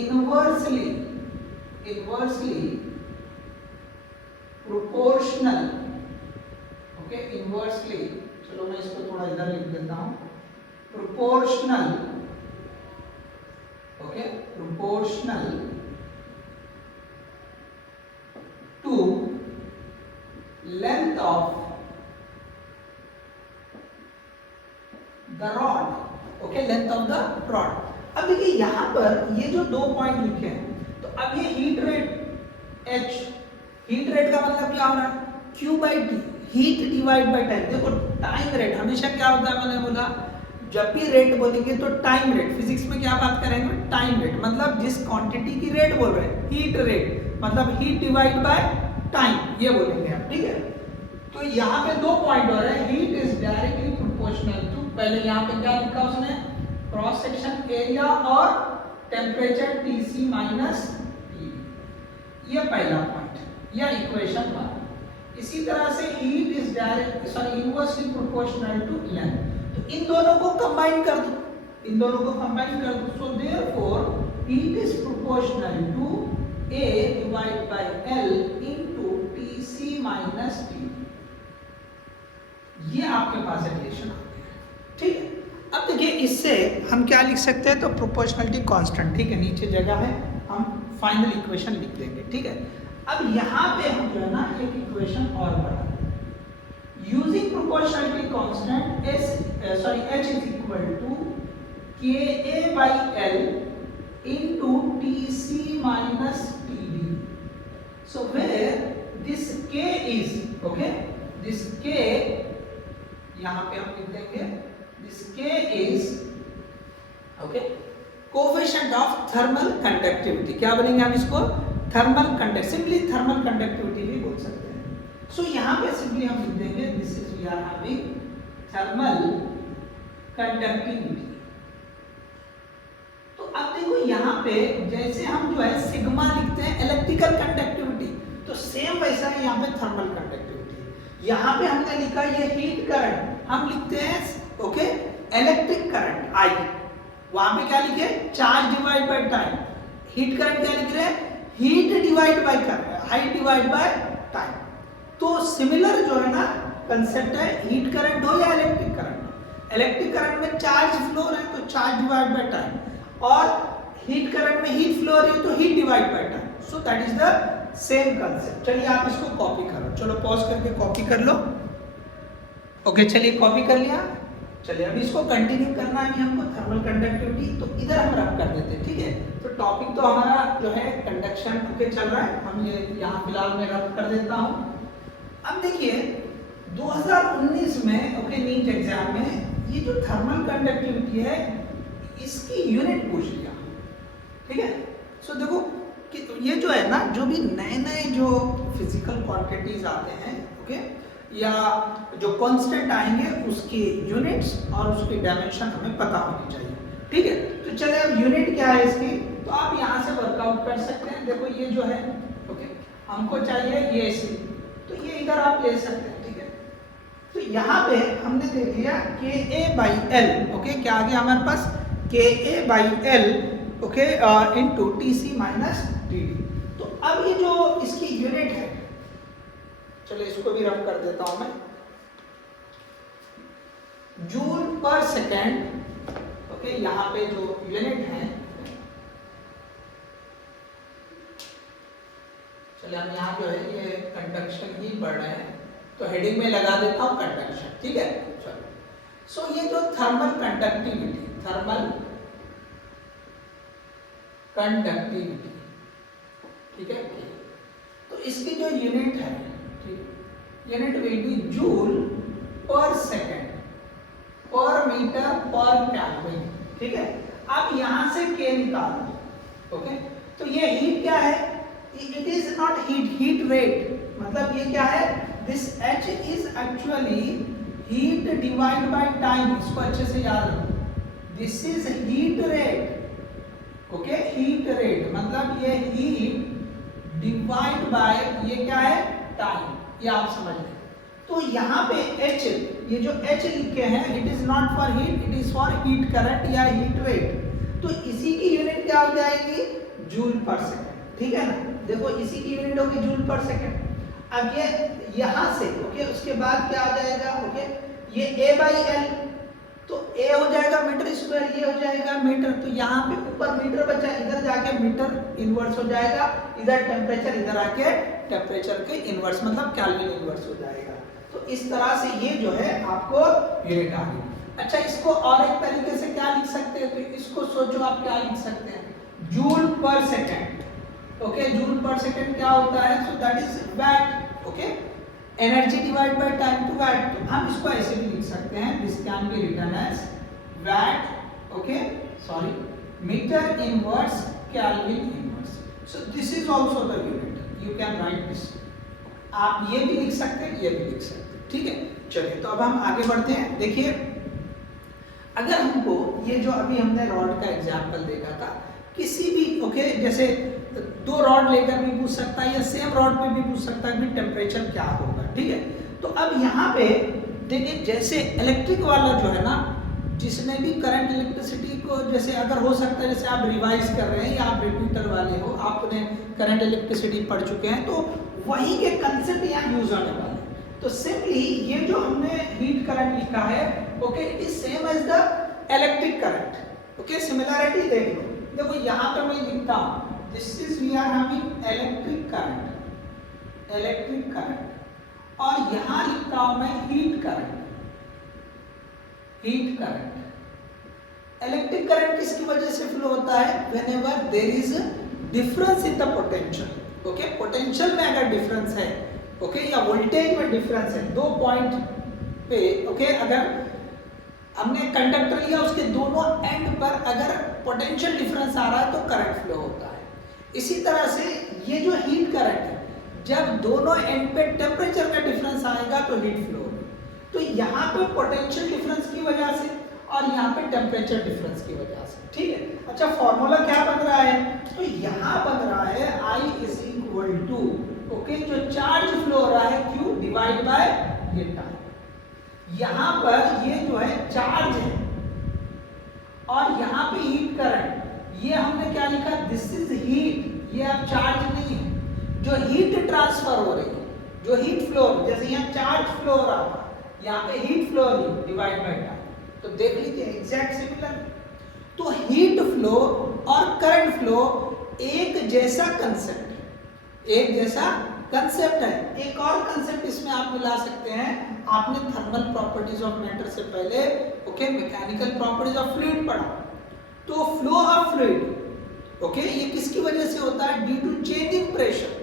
inversely proportional, okay, inversely, चलो मैं इसको थोड़ा इधर लिख देता हूं, proportional, okay, proportional to length of the rod, okay, length of the rod। अब देखिए यहां पर ये जो दो पॉइंट लिखे हैं, तो अब ये heat rate H, heat rate का मतलब क्या हो रहा है, Q by T, heat divide by time. देखो टाइम रेट हमेशा क्या होता है, मैंने बोला जब भी रेट बोलेंगे तो टाइम रेट, फिजिक्स में क्या बात करेंगे, टाइम रेट, मतलब जिस क्वांटिटी की रेट बोल रहे हैं, हीट रेट मतलब हीट डिवाइड बाय टाइम, ये बोलेंगे आप, ठीक है। तो यहाँ पे दो पॉइंट हो रहे हैं, heat is directly proportional to, पहले यहाँ पे क्या लिखा उसने, क्रॉस सेक्शन एरिया और टेम्परेचर Tc माइनस Tv, ये पहला पॉइंट या इक्वेशन 1। इसी तरह से heat is direct, sorry, inversely proportional to length, तो इन दोनों को कंबाइन कर दो, इन दोनों को कंबाइन कर दो, so therefore heat is proportional to A divide by L into Tc minus Tv, ये आपके पास रिलेशन आ गया, ठीक है। अब देखिए इससे हम क्या लिख सकते हैं, तो प्रोपोर्शनलिटी कांस्टेंट, ठीक है, नीचे जगह है, हम फाइनल इक्वेशन लिख देंगे, ठीक है। अब यहाँ पे हम जो है ना एक इक्वेशन और बढ़ा देंगे, using proportionality constant H is equal to Ka by L into Tc minus Tv, so where this K is, okay, this K यहाँ पे हम लिख देंगे, this K is, okay, coefficient of thermal conductivity, क्या बोलेंगे हम इसको, thermal conductivity, simply thermal conductivity भी बोल सकते हैं। so यहाँ पे simply हम लिख देंगे this is we are having thermal conductivity। तो अब देखो यहाँ पे जैसे हम जो है सिग्मा लिखते हैं इलेक्ट्रिकल कंडक्टिविटी, तो सेम वैसा है यहाँ पे थर्मल कंडक्टिविटी। यहाँ पे हमने लिखा ये हीट करंट, हम लिखते हैं ओके इलेक्ट्रिक करंट I, वहां पे क्या लिखे, charge divide by time, heat current क्या लिख रहे हैं, heat divide by current, height divide by time. तो सिमिलर जो है ना कंसेप्ट है, हीट करंट हो या इलेक्ट्रिक करंट, इलेक्ट्रिक करंट में चार्ज फ्लो है तो चार्ज डिवाइड बाय टाइम, और हीट करंट में हीट फ्लो रही है तो heat divide by time, so that is the same concept. चलिए आप इसको कॉपी करो, चलो पॉज करके कॉपी कर लो, ओके, चलिए कॉपी कर लिया। चलिए अभी इसको कंटिन्यू करना है हमको थर्मल कंडक्टिविटी, तो इधर हम रख कर देते हैं, ठीक है। तो टॉपिक तो हमारा जो है कंडक्शन ओके चल रहा है, हम ये यहाँ फिलहाल मैं रख कर देता हूँ। अब देखिए 2019 में ओके नीट एग्जाम में ये जो थर्मल कंडक्टिविटी है इसकी यूनिट पूछ लिया, ठीक है। सो देखो कि ये जो है ना, जो भी नए नए जो फिजिकल क्वांटिटीज आते हैं, ओके, या जो कांस्टेंट आएंगे उसकी यूनिट्स और उसकी डायमेंशन हमें पता होनी चाहिए, ठीक है। तो चले अब यूनिट क्या है इसकी, तो आप यहाँ से वर्कआउट कर सकते हैं। देखो ये जो है, ओके, हमको चाहिए ये सी, तो ये इधर आप ले सकते हैं, ठीक है। तो यहाँ पे हमने देख लिया के ए बाई एल, ओके, क्या आ गया हमारे पास, K A by L, okay, into T C minus T D. तो अब ये जो इसकी यूनिट है, चलो इसको भी रब कर देता हूं मैं, जूल पर सेकेंड, ओके, यहाँ पे जो यूनिट है, चलिए हम यहाँ जो है ये कंडक्शन ही पढ़ रहे हैं, तो हेडिंग में लगा देता हूं कंडक्शन, ठीक है। चलो, सो ये जो थर्मल कंडक्टिविटी, थर्मल कंडक्टिविटी, ठीक है, तो इसकी जो यूनिट है, ठीक, unit will be joule per second पर मीटर पर केल्विन, ठीक है। अब यहां से के निकाल दो, ओके। तो ये हीट क्या है, it is not heat, heat rate, मतलब ये क्या है, this H is actually heat divide by time, इसको अच्छे से याद रखो, this is heat rate, okay, heat rate मतलब ये हीट डिवाइड बाय ये क्या है, टाइम, ये आप समझ लें। तो यहाँ पे H, ये जो H लिखे हैं, it is not for heat, it is for heat current या हीट रेट। तो इसी की यूनिट क्या हो जाएगी, जूल पर सेकंड, ठीक है ना। देखो इसी की यूनिट होगी जूल पर सेकंड। अब ये यहाँ से, ओके, उसके बाद क्या आ जाएगा, ओके, ये A बाई एल, तो A हो जाएगा मीटर स्क्वायर, ये हो जाएगा मीटर, तो यहाँ पे ऊपर मीटर बचा, इधर जाके मीटर इनवर्स हो जाएगा, इधर टेम्परेचर, इधर आके टेम्परेचर के इनवर्स मतलब केल्विन इनवर्स हो जाएगा। तो इस तरह से ये जो है आपको यूनिट आ गई। अच्छा, इसको और एक तरीके से क्या लिख सकते हैं, तो इसको सोचो आप क्या लिख सकते हैं, joule per second, okay, joule per second क्या होता है, so that is watt, okay, energy divide by time to watt. तो हम इसको ऐसे भी लिख सकते हैं, this can be written as watt, okay, sorry, metre inverse kelvin inverse. So this is also the unit, you can write this, आप ये भी लिख सकते हैं, ये भी लिख सकते हैं, ठीक है। चलिए, तो अब हम आगे बढ़ते हैं। देखिए, अगर हमको ये जो अभी हमने रॉड का एग्जांपल देखा था, किसी भी, ओके, जैसे दो रॉड लेकर भी पूछ सकता है या सेम रॉड पे भी पूछ सकता है कि टेम्परेचर क्या होगा, ठीक है। तो अब यहाँ पे देखिए, जैसे इलेक्ट्रिक वाला जो है ना, जिसने भी करंट इलेक्ट्रिसिटी को, जैसे अगर हो सकता है, जैसे आप रिवाइज कर रहे हैं या आप रिपीटर वाले हो, आपने करंट इलेक्ट्रिसिटी पढ़ चुके हैं, तो वही के कंसेप्ट यहाँ यूज होने वाले हैं। तो सिंपली ये जो हमने हीट करंट लिखा है, okay, it is same as the electric current, okay, similarity देख लो। देखो यहाँ पे मैं लिखता हूँ, this is we are having electric current, electric current, और यहाँ लिखता हूँ मैं heat current, heat current. Electric current किसकी वजह से फ्लो होता है, whenever there is difference in the potential, okay, potential में अगर डिफरेंस है, ओके, या वोल्टेज में डिफरेंस है, दो पॉइंट पे, ओके, अगर हमने कंडक्टर लिया, उसके दोनों एंड पर अगर पोटेंशियल डिफरेंस आ रहा है तो करंट फ्लो होता है। इसी तरह से ये जो हीट करंट है, जब दोनों एंड पे टेम्परेचर का डिफरेंस आएगा तो हीट फ्लो होगी। तो यहाँ पे पोटेंशियल डिफरेंस की वजह से और यहाँ पे टेम्परेचर डिफरेंस की वजह से, ठीक है। अच्छा, फॉर्मूला क्या बन रहा है, तो यहाँ बन रहा है I is equal to, okay, जो चार्ज फ्लो हो रहा है Q डिवाइड बाय ये टाइम। यहाँ पर ये जो है चार्ज है और यहाँ पे हीट करंट, ये हमने क्या लिखा, दिस इज हीट, ये अब चार्ज नहीं है, जो हीट ट्रांसफर हो रही है, जो हीट फ्लो, जैसे यहाँ चार्ज फ्लो हो रहा था, यहाँ पे हीट फ्लो हो रही डिवाइड बाय टाइम, तो देख लीजिए एग्जैक्ट सिमिलर। तो हीट फ्लो और करंट फ्लो एक जैसा कंसेप्ट है, एक जैसा कंसेप्ट है। एक और कंसेप्ट इसमें आप मिला सकते हैं, आपने थर्मल प्रॉपर्टीज ऑफ मैटर से पहले, okay, mechanical properties of fluid पढ़ा। तो फ्लो ऑफ फ्लूइड, ओके, ये किसकी वजह से होता है, due to change in pressure,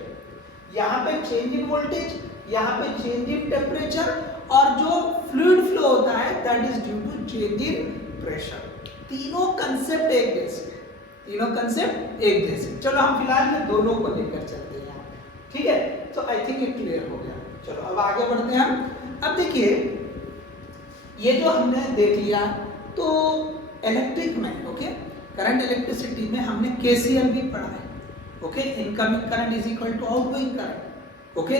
यहाँ पे चेंज इन वोल्टेज, यहाँ पे चेंज इन टेम्परेचर, और जो फ्लूइड फ्लो होता है that is due to change in pressure. तीनों कंसेप्ट एक जैसे, तीनों कंसेप्ट एक जैसे। चलो हम फिलहाल में दोनों को लेकर चलते हैं यहाँ पे, ठीक है। तो आई थिंक ये क्लियर हो गया। चलो अब आगे बढ़ते हैं हम। अब देखिए ये जो हमने देख लिया, तो इलेक्ट्रिक में ओके, करंट इलेक्ट्रिसिटी में हमने केसीएल भी पढ़ा है, okay. Incoming current is equal to outgoing current, okay.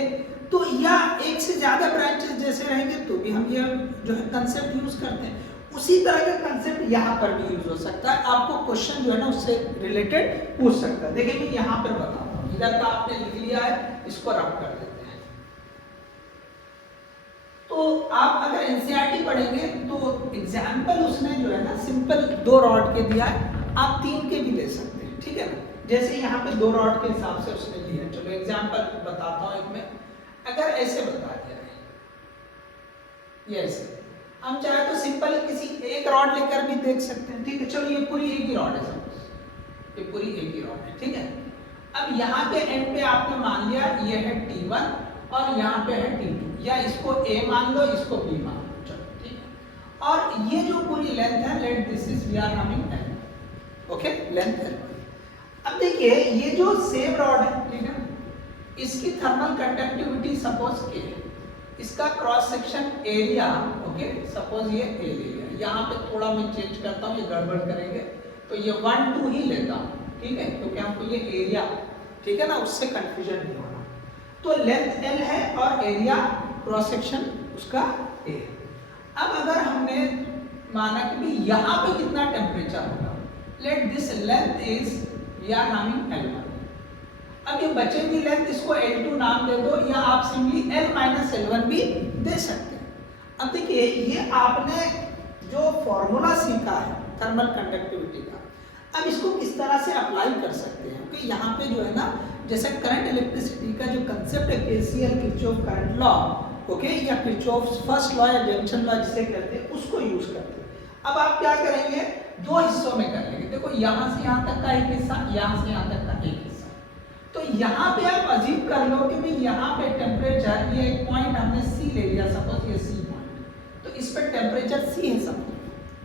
तो या एक से ज्यादा ब्रांचेस जैसे रहेंगे तो भी हम ये जो है कंसेप्ट यूज करते हैं। उसी तरह का कंसेप्ट यहाँ पर भी यूज हो सकता है। आपको क्वेश्चन जो है ना उससे रिलेटेड पूछ सकता है। देखिए मैं यहाँ पर बताता हूँ, इधर का आपने लिख लिया है, इसको रब कर देते हैं। तो आप अगर एनसीईआरटी पढ़ेंगे तो एग्जाम्पल उसने जो है ना सिंपल 2 रॉड के दिया है, आप 3 के भी ले सकते हैं, ठीक है ना। जैसे यहाँ पे 2 रॉड के हिसाब से उसने लिया। चलो एग्जाम्पल बताता हूँ एक में। अगर ऐसे बता दिया है ये ऐसे, हम चाहे तो सिंपल किसी एक रॉड लेकर भी देख सकते हैं, ठीक है। चलो ये पूरी एक ही रॉड है, सपोज ये पूरी एक ही रॉड है, ठीक है। अब यहाँ पे एंड पे आपने मान लिया ये है T1 और यहाँ पे है T2, या इसको A मान लो, इसको B मान लो, चलो ठीक है। और ये जो पूरी लेंथ है, let this is we are having L, okay, length L। अब देखिए ये जो सेम रॉड है, ठीक है, इसकी थर्मल कंडक्टिविटी सपोज K है, इसका cross section area, okay, suppose ये A ले लिया। यहाँ पे थोड़ा मैं चेंज करता हूँ, ये गड़बड़ करेंगे तो ये 1 2 ही लेता हूँ, ठीक है, क्योंकि हमको ये एरिया, ठीक है ना, उससे कंफ्यूजन नहीं होना। तो लेंथ L है और एरिया क्रॉस सेक्शन उसका A है। अब अगर हमने माना कि भी यहाँ पे कितना टेम्परेचर होगा, let this length is we are having L1। अब ये बचेगी लेंथ, इसको L2 नाम दे दो, या आप सिंपली L माइनस L1 भी दे सकते हैं। अब देखिए ये आपने जो फॉर्मूला सीखा है थर्मल कंडक्टिविटी का, अब इसको किस तरह से अप्लाई कर सकते हैं। क्योंकि यहाँ पे जो है ना, जैसे करंट इलेक्ट्रिसिटी का जो कंसेप्ट है KCL, Kirchhoff current law, okay, या किरचॉफ फर्स्ट लॉ या जंक्शन लॉ जिसे कहते हैं, उसको यूज करते हैं। अब आप क्या करेंगे, 2 हिस्सों में कर लेंगे। देखो यहाँ से यहाँ तक का एक हिस्सा, यहाँ से यहाँ तक का एक हिस्सा। तो यहाँ पे आप अजीब कर लो कि भाई यहाँ पे टेम्परेचर, ये एक पॉइंट हमने C ले लिया, सपोज ये C पॉइंट, तो इस पे टेम्परेचर C है समझो,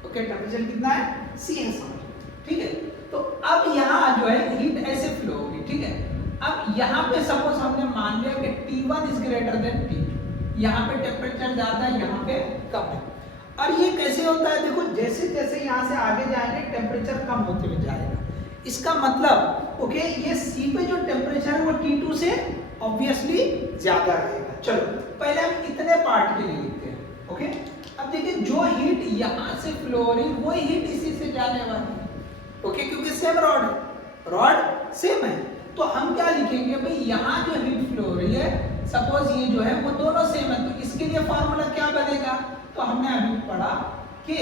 ओके, टेम्परेचर कितना है, C है समझो, ठीक है। तो अब यहाँ जो है हीट ऐसे फ्लो होगी, ठीक है। अब यहाँ पे सपोज हमने मान लिया कि T1 is greater than T2, यहाँ पे टेम्परेचर ज्यादा है, यहाँ पे कम है। और ये कैसे होता है, देखो जैसे जैसे यहाँ से आगे जाएंगे टेम्परेचर कम होते हुए जाएगा। इसका मतलब ओके, ये C पे जो टेम्परेचर है वो T2 से ऑब्वियसली ज्यादा रहेगा। चलो पहले हम इतने पार्ट के लिए लिखते हैं, ओके। अब देखिए जो हीट यहाँ से फ्लो हो रही है वही हीट इसी से जाने वाली है, ओके, क्योंकि सेम रॉड है, रॉड सेम है। तो हम क्या लिखेंगे भाई, यहाँ जो हीट फ्लो हो रही है, सपोज ये जो है वो दोनों सेम है, तो इसके लिए फॉर्मूला क्या बनेगा, तो हमने अभी पढ़ा कि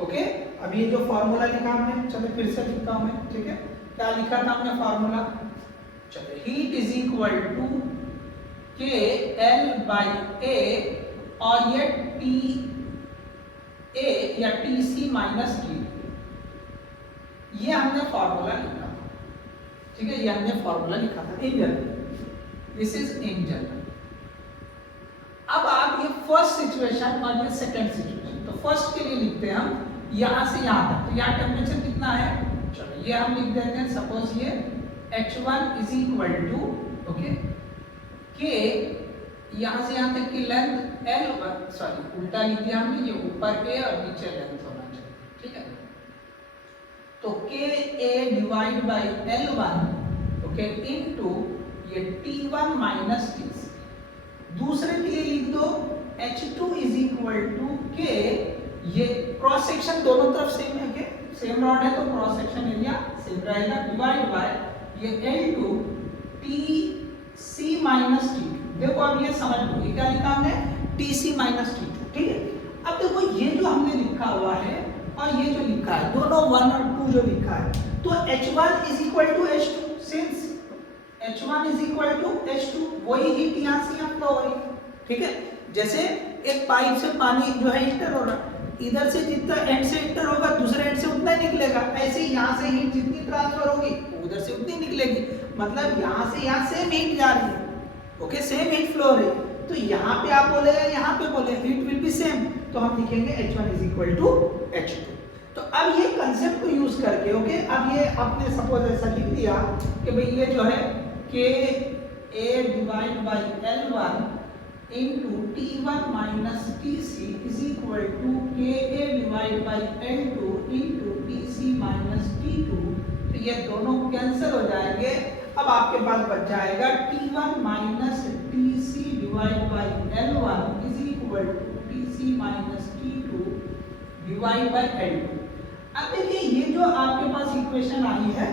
ओके, अब ये जो फॉर्मूला लिखा हमने, चलो फिर से लिखता हूं मैं, ठीक है। क्या लिखा था हमने फॉर्मूला, चलो हीट इज इक्वल टू के एल बाई ए, और ये टी ए या टी सी माइनस टी, ये हमने फॉर्मूला लिखा था, ठीक है, ये हमने फॉर्मूला लिखा था in general, this is in general. अब आप ये फर्स्ट सिचुएशन और ये सेकंड सिचुएशन, तो फर्स्ट के लिए लिखते हैं हम यहाँ से यहाँ तक, तो यहाँ टेम्परेचर कितना है, चलो ये हम लिख देते हैं, सपोज ये H1 is equal to okay के, यहाँ से यहाँ तक की लेंथ L1, सॉरी उल्टा लिख दिया हमने, ये ऊपर A और नीचे लेंथ होना चाहिए, ठीक है। तो K A divide by L1 okay into ये T1 माइनस T। दूसरे के लिए लिख दो H2 इज इक्वल टू के, ये क्रॉस सेक्शन दोनों तरफ सेम है, के सेम रॉड है तो क्रॉस सेक्शन एरिया सेम रहेगा, डिवाइड बाय ये L2 TC माइनस T2। देखो अब ये समझ लो, ये क्या लिखा हमने, TC माइनस T2, ठीक है। अब देखो ये जो हमने लिखा हुआ है और ये जो लिखा है, दोनों 1 और 2 जो लिखा है, तो H1 is equal to H2, since H1 is equal to H2, वही हीट यहाँ से यहाँ फ्लो हो रही है, ठीक है। जैसे एक पाइप से पानी जो है इंटर हो रहा है, इधर से जितना एंड से इंटर होगा दूसरे एंड से उतना निकलेगा, ऐसे ही यहाँ से हीट जितनी ट्रांसफर होगी उधर से उतनी निकलेगी, मतलब यहाँ से यहाँ सेम हीट जा रही है, ओके, सेम हीट फ्लो हो रही है। तो यहाँ पे आप बोले या यहाँ पे बोले हीट विल बी सेम, तो हम लिखेंगे H1 is equal to H2। तो अब ये कंसेप्ट को यूज करके ओके, अब ये आपने सपोज ऐसा लिख दिया कि भाई ये जो है K A divide by L1 into T1 minus TC is equal to K A divide by L2 into TC minus T2। तो ये दोनों कैंसिल हो जाएंगे। अब आपके पास बच जाएगा T1 minus TC divide by L1 is equal to TC minus T2 divide by L2। अब देखिए ये जो आपके पास इक्वेशन आई है,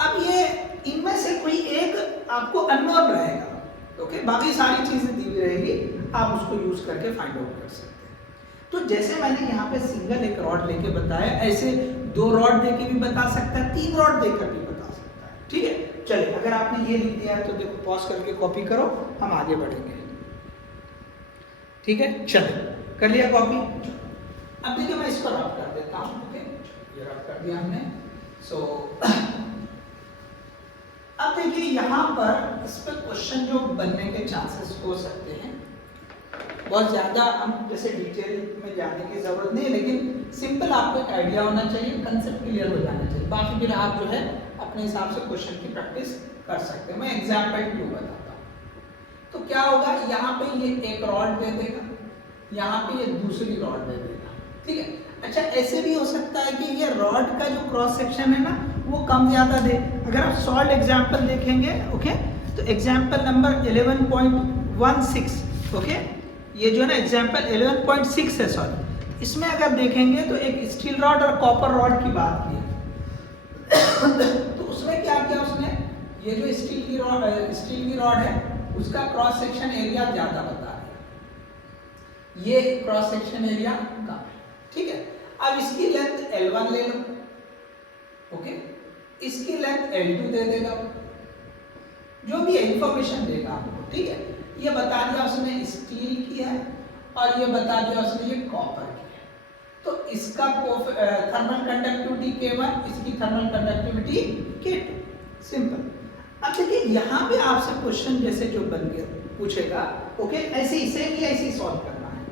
अब ये इनमें से कोई एक आपको अननोन रहेगा, ओके, बाकी सारी चीजें दी हुई रहेगी, आप उसको यूज करके फाइंड आउट कर सकते हैं। तो जैसे मैंने यहाँ पे सिंगल एक रॉड लेके बताया, ऐसे 2 रॉड देके भी बता सकता है, 3 रॉड देकर भी बता सकता है, ठीक है। चलिए अगर आपने ये लिख दिया है तो देखो पॉज करके कॉपी करो, हम आगे बढ़ेंगे, ठीक है। चलिए कर लिया कॉपी। अब देखिए मैं इसको रब कर देता हूँ, ओके, ये रब कर दिया हमने। सो अब देखिए यहाँ पर इस पर क्वेश्चन जो बनने के चांसेस हो सकते हैं, बहुत ज़्यादा हम जैसे डिटेल में जाने की ज़रूरत नहीं है, लेकिन सिंपल आपको एक आइडिया होना चाहिए, कंसेप्ट क्लियर हो जाना चाहिए, बाकी फिर आप जो है अपने हिसाब से क्वेश्चन की प्रैक्टिस कर सकते हैं। मैं एग्जाम्पल 2 बताता हूँ। तो क्या होगा, यहाँ पे ये एक रॉड दे देगा, यहाँ पे ये दूसरी रॉड दे देगा, ठीक है। अच्छा ऐसे भी हो सकता है कि ये रॉड का जो क्रॉस सेक्शन है ना वो कम ज़्यादा दे। अगर आप सॉल्व एग्जाम्पल देखेंगे, ओके, तो एग्जाम्पल नंबर 11.16, ओके, ये जो है ना एग्जाम्पल 11.6 है, सॉरी, इसमें अगर देखेंगे तो एक स्टील रॉड और कॉपर रॉड की बात की तो उसमें क्या किया उसने, ये जो स्टील की रॉड है उसका क्रॉस सेक्शन एरिया ज़्यादा बता दिया, ये क्रॉस सेक्शन एरिया कम, ठीक है। अब इसकी लेंथ L1 ले लो, ओके, इसकी लेंथ L2 दे देगा, जो भी इंफॉर्मेशन देगा आपको, ठीक है। ये बता दिया उसने स्टील की है और ये बता दिया उसने ये कॉपर की है, तो इसका थर्मल कंडक्टिविटी K1, इसकी थर्मल कंडक्टिविटी K2, सिंपल। अब देखिए यहाँ पे आपसे क्वेश्चन जैसे जो बन गया पूछेगा, ओके, ऐसे इसे ही ऐसे सॉल्व करना है,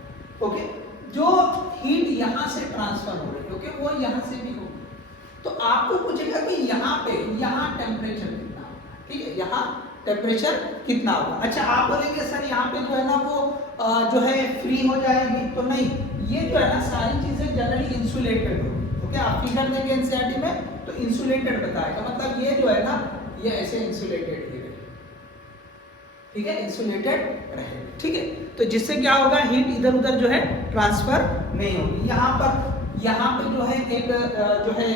ओके, जो हीट यहाँ से ट्रांसफर हो रही है, ओके, वो यहाँ से भी होगी, तो आपको पूछेगा कि यहाँ पे यहाँ टेम्परेचर कितना होगा, ठीक है, यहाँ टेम्परेचर कितना होगा। अच्छा आप बोलेंगे सर यहाँ पे जो है ना वो जो है फ्री हो जाएगी, तो नहीं, ये जो है ना सारी चीजें जनरली इंसुलेटेड होगी, ओके। आप फिगर देंगे एनसीईआरटी में तो इंसुलेटेड बताएगा, मतलब ये जो है ना ये ऐसे इंसुलेटेड ही रहेगी, ठीक है, इंसुलेटेड रहेगी, ठीक है। तो जिससे क्या होगा, हीट इधर उधर जो है ट्रांसफर नहीं होगी। यहाँ पे जो है एक जो है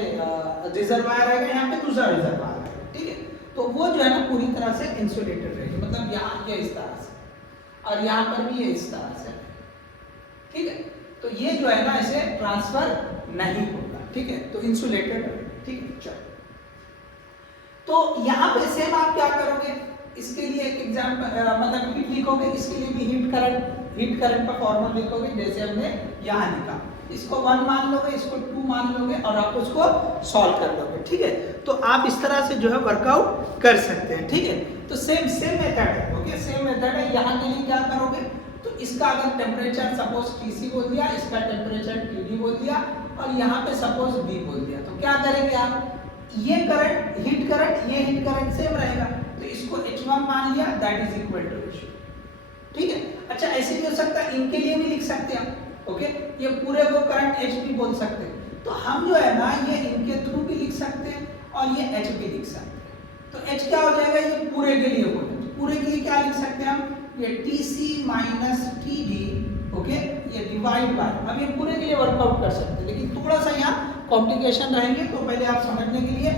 रिजर्वायर है, यहाँ पे दूसरा रिजर्वायर है, ठीक है, तो वो जो है ना पूरी तरह से इंसुलेटेड रहेगी, मतलब यहाँ ये इस तरह से और यहाँ पर भी ये इस तरह से, ठीक है। तो ये जो है ना ऐसे ट्रांसफर नहीं होगा, ठीक है, तो इंसुलेटेड रहेगी, ठीक है। चलो तो यहाँ पे सेम आप क्या करोगे, इसके लिए एक एग्जाम्पल मतलब हीट लिखोगे, इसके लिए भी हीट करंट का फॉर्मूला लिखोगे जैसे हमने यहाँ लिखा, इसको 1 मान लोगे, इसको 2 मान लोगे और आप उसको सॉल्व कर लोगे, ठीक है। तो आप इस तरह से जो है वर्कआउट कर सकते हैं, ठीक है। तो सेम मेथड है, ओके, सेम मेथड है। यहाँ के लिए क्या करोगे, तो इसका अगर टेम्परेचर सपोज TC बोल दिया, इसका टेम्परेचर TD बोल दिया और यहाँ पे सपोज B बोल दिया, तो क्या करेंगे आप, ये करंट हीट करंट सेम रहेगा, तो इसको H1 मान लिया, that is equal to H2, ठीक है। अच्छा ऐसे भी हो सकता है, इनके लिए भी लिख सकते हैं, ओके, ये पूरे को करंट H भी बोल सकते हैं, तो हम जो है ना ये इनके थ्रू भी लिख सकते हैं और ये H भी लिख सकते हैं। तो H क्या हो जाएगा, ये पूरे के लिए हो जाएगा, पूरे के लिए क्या लिख सकते हैं हम, ये TC माइनस TD, ओके, ये डिवाइड बाय, अब ये पूरे के लिए वर्कआउट कर सकते हैं, लेकिन थोड़ा सा यहाँ कॉम्प्लिकेशन रहेंगे, तो पहले आप समझने के लिए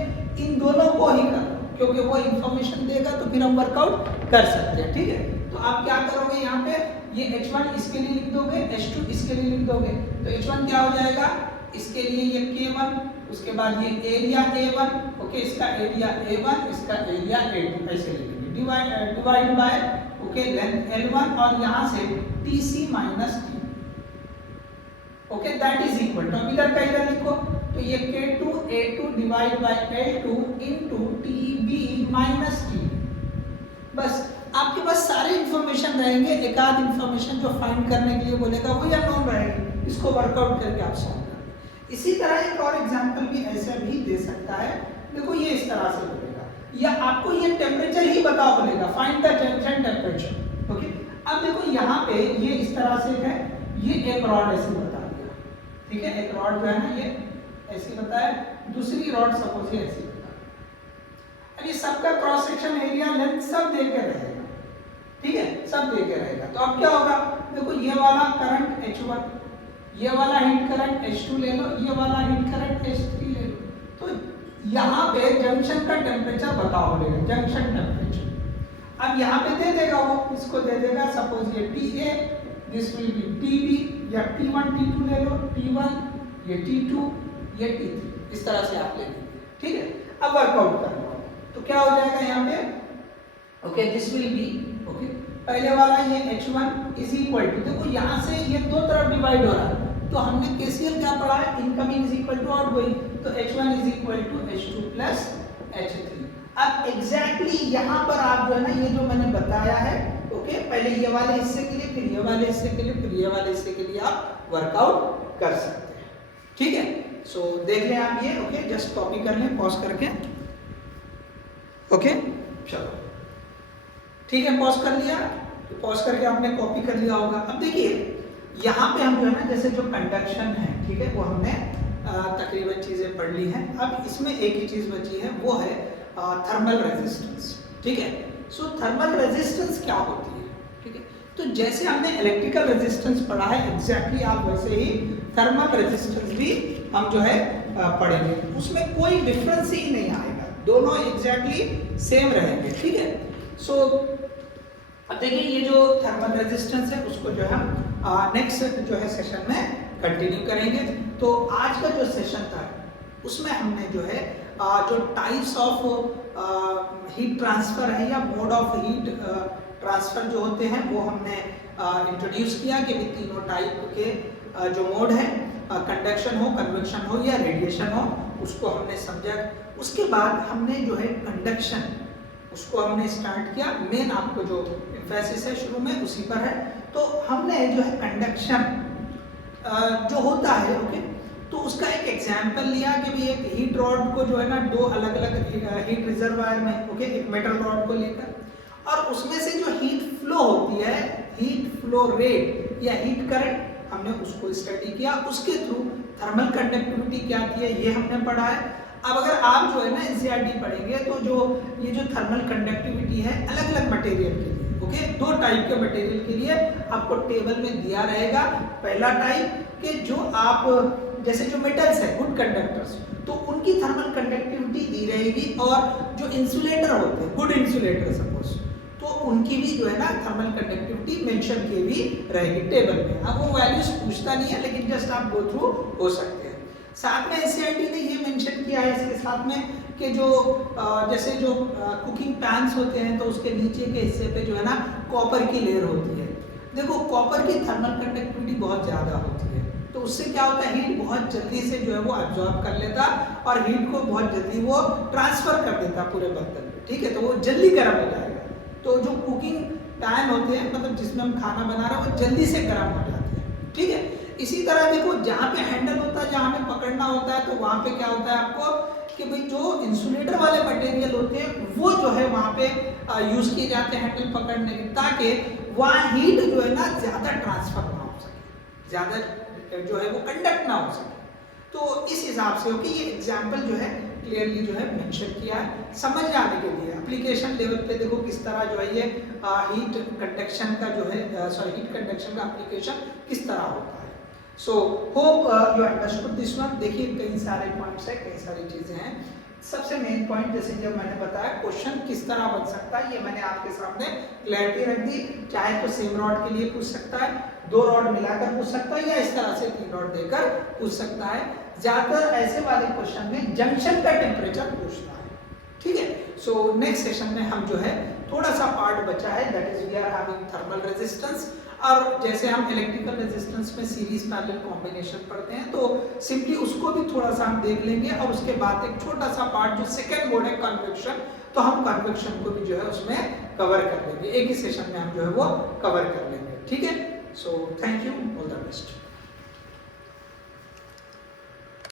इन दोनों को ही करो, क्योंकि वो इंफॉर्मेशन देगा तो फिर हम वर्कआउट कर सकते हैं, ठीक है। तो आप क्या करोगे, यहाँ पे ये H1 इसके लिए लिख दोगे, H2 इसके लिए लिख दोगे, तो H1 क्या हो जाएगा, इसके लिए ये K1, उसके बाद ये एरिया A1, ओके, इसका एरिया A1, इसका एरिया A2, ऐसे लिखेंगे, divide by, okay, length L1 और यहाँ से TC minus T, okay, that is equal to, अब इधर का इधर लिखो, तो ये K2 A2 divide by L2 into TB minus T, बस आपके पास सारे इंफॉर्मेशन रहेंगे, एक आध इंफॉर्मेशन जो फाइंड करने के लिए बोलेगा वो अननोन रहेगी, इसको वर्कआउट करके आप सॉल्व करें। इसी तरह एक और एग्जांपल भी ऐसा भी दे सकता है, देखो ये इस तरह से बोलेगा, या आपको ये टेम्परेचर ही बताओ बोलेगा, find the junction temperature. Okay, अब देखो यहाँ पे ये इस तरह से है, ये एक रॉड ऐसे बता दिया, ठीक है, एक रॉड जो है ना ये ऐसी बताया, दूसरी रॉड सपोज ये ऐसी बता, अब ये सबका क्रॉस सेक्शन एरिया लेंथ सब दे के रहेगा, ठीक है, सब दे के रहेगा। तो अब क्या होगा, देखो ये वाला करंट H1, ये वाला हीट करंट H2 ले लो, ये वाला हीट करंट H3 ले लो, तो यहाँ पे जंक्शन का टेम्परेचर बताओ बोलेगा, जंक्शन टेम्परेचर। अब यहाँ पे दे देगा वो, इसको दे देगा सपोज ये TA, this will be TB, या T1 T2 ले लो, T1 ये T2 ये T3, इस तरह से आप ले लेंगे, ठीक है। अब वर्कआउट कर लो, तो क्या हो जाएगा यहाँ पे, okay, this will be, okay, पहले वाला ये H1 इज इक्वल टू, देखो यहाँ से ये दो तरफ डिवाइड हो रहा है, तो हमने KCL क्या पढ़ा है, incoming is equal to outgoing, तो H1 is equal to H2 plus H3। अब एग्जैक्टली यहाँ पर आप जो है ना, ये जो मैंने बताया है, ओके, पहले ये वाले हिस्से के लिए, फिर ये वाले हिस्से के लिए, फिर ये वाले हिस्से के लिए आप वर्कआउट कर सकते हैं, ठीक है। सो देख लें आप ये, ओके, जस्ट कॉपी कर लें पॉज करके, ओके, चलो ठीक है, पॉज कर लिया, तो पॉज करके आपने कॉपी कर लिया होगा। अब देखिए यहाँ पे हम जो है ना, जैसे जो कंडक्शन है, ठीक है, वो हमने तकरीबन चीजें पढ़ ली हैं। अब इसमें एक ही चीज बची है, वो है थर्मल रेजिस्टेंस, ठीक है। सो थर्मल रेजिस्टेंस क्या होती है, ठीक है, तो जैसे हमने इलेक्ट्रिकल रेजिस्टेंस पढ़ा है, एग्जैक्टली आप वैसे ही थर्मल रेजिस्टेंस भी हम जो है पढ़ेंगे, उसमें कोई डिफरेंस ही नहीं आएगा, दोनों एग्जैक्टली सेम रहेंगे, ठीक है। सो अब देखिए ये जो थर्मल रेजिस्टेंस है उसको जो है हम नेक्स्ट जो है सेशन में कंटिन्यू करेंगे। तो आज का जो सेशन था उसमें हमने जो है जो टाइप्स ऑफ हीट ट्रांसफर है या मोड ऑफ हीट ट्रांसफर जो होते हैं वो हमने इंट्रोड्यूस किया कि भी तीनों टाइप के जो मोड है, कंडक्शन हो, कन्वेक्शन हो या रेडिएशन हो, उसको हमने समझा। उसके बाद हमने जो है कंडक्शन उसको हमने स्टार्ट किया, मेन आपको जो एम्फेसिस है शुरू में उसी पर है। तो हमने जो है कंडक्शन जो होता है, ओके, तो उसका एक एग्जांपल लिया कि भी एक हीट रॉड को जो है ना दो अलग अलग हीट रिजर्वायर में, ओके, एक मेटल रॉड को लेकर, और उसमें से जो हीट फ्लो होती है, हीट फ्लो रेट या हीट करंट, हमने उसको स्टडी किया। उसके थ्रू थर्मल कंडक्टिविटी क्या थी है ये हमने पढ़ा है। अब अगर आप जो है ना एनसीईआरटी पढ़ेंगे तो जो ये जो थर्मल कंडक्टिविटी है अलग अलग मटेरियल के लिए, ओके, दो टाइप के मटेरियल के लिए आपको टेबल में दिया रहेगा। पहला टाइप के जो आप जैसे जो मेटल्स है गुड कंडक्टर्स, तो उनकी थर्मल कंडक्टिविटी दी रहेगी, और जो इंसुलेटर होते हैं गुड इंसुलेटर सपोज, तो उनकी भी जो है ना थर्मल कंडक्टिविटी मेंशन की भी रहेगी टेबल में। अब वो वैल्यूज पूछता नहीं है, लेकिन जस्ट आप गो थ्रू हो सकते हैं। साथ में एनसीईआरटी ने ये मेंशन किया है इसके साथ में कि जो जैसे जो कुकिंग पैन्स होते हैं तो उसके नीचे के हिस्से पे जो है ना कॉपर की लेयर होती है। देखो कॉपर की थर्मल कंडक्टिविटी बहुत ज़्यादा होती है, तो उससे क्या होता है, हीट बहुत जल्दी से जो है वो एब्जॉर्ब कर लेता और हीट को बहुत जल्दी वो ट्रांसफर कर देता पूरे बर्तन में, ठीक है, तो वो जल्दी गर्म हो जाएगा। तो जो कुकिंग पैन होते हैं, मतलब जिसमें हम खाना बना रहे हैं, वो जल्दी से गर्म हो जाते हैं, ठीक है। इसी तरह देखो जहाँ पे हैंडल होता है, जहाँ पे पकड़ना होता है, तो वहाँ पे क्या होता है आपको कि भाई जो इंसुलेटर वाले मटेरियल होते हैं वो जो है वहाँ पे यूज किए जाते हैं हैंडल पकड़ने के, ताकि वहाँ हीट जो है ना ज़्यादा ट्रांसफर ना हो सके, ज़्यादा जो है वो कंडक्ट ना हो सके। तो इस हिसाब से ओके ये एग्जाम्पल जो है क्लियरली जो है मेंशन किया है समझ आने के लिए। एप्लीकेशन लेवल पे देखो किस तरह जो है ये हीट कंडक्शन का जो है हीट कंडक्शन का एप्लीकेशन किस तरह होता है। So hope you understood this one. देखिए कई सारे पॉइंट्स है, कई सारी चीजें हैं। सबसे मेन पॉइंट जैसे जब मैंने बताया क्वेश्चन किस तरह बन सकता है, ये मैंने आपके सामने क्लैरिटी रख दी। चाहे तो सेम रॉड के लिए पूछ सकता है, दो रॉड मिलाकर पूछ सकता है, या इस तरह से तीन रॉड देकर पूछ सकता है। ज्यादातर ऐसे वाले क्वेश्चन में जंक्शन का टेम्परेचर पूछता है, ठीक है। सो नेक्स्ट सेशन में हम जो है थोड़ा सा पार्ट बचा है, that is we are having thermal resistance. और जैसे हम इलेक्ट्रिकल रेजिस्टेंस में सीरीज पैरेलल कॉम्बिनेशन पढ़ते हैं, तो सिंपली उसको भी थोड़ा सा हम देख लेंगे। और उसके बाद एक छोटा सा पार्ट जो सेकंड मोड है कन्वेक्शन, तो हम कन्वेक्शन को भी जो है उसमें कवर कर लेंगे, एक ही सेशन में हम जो है वो कवर कर लेंगे, ठीक है। So thank you, all the best.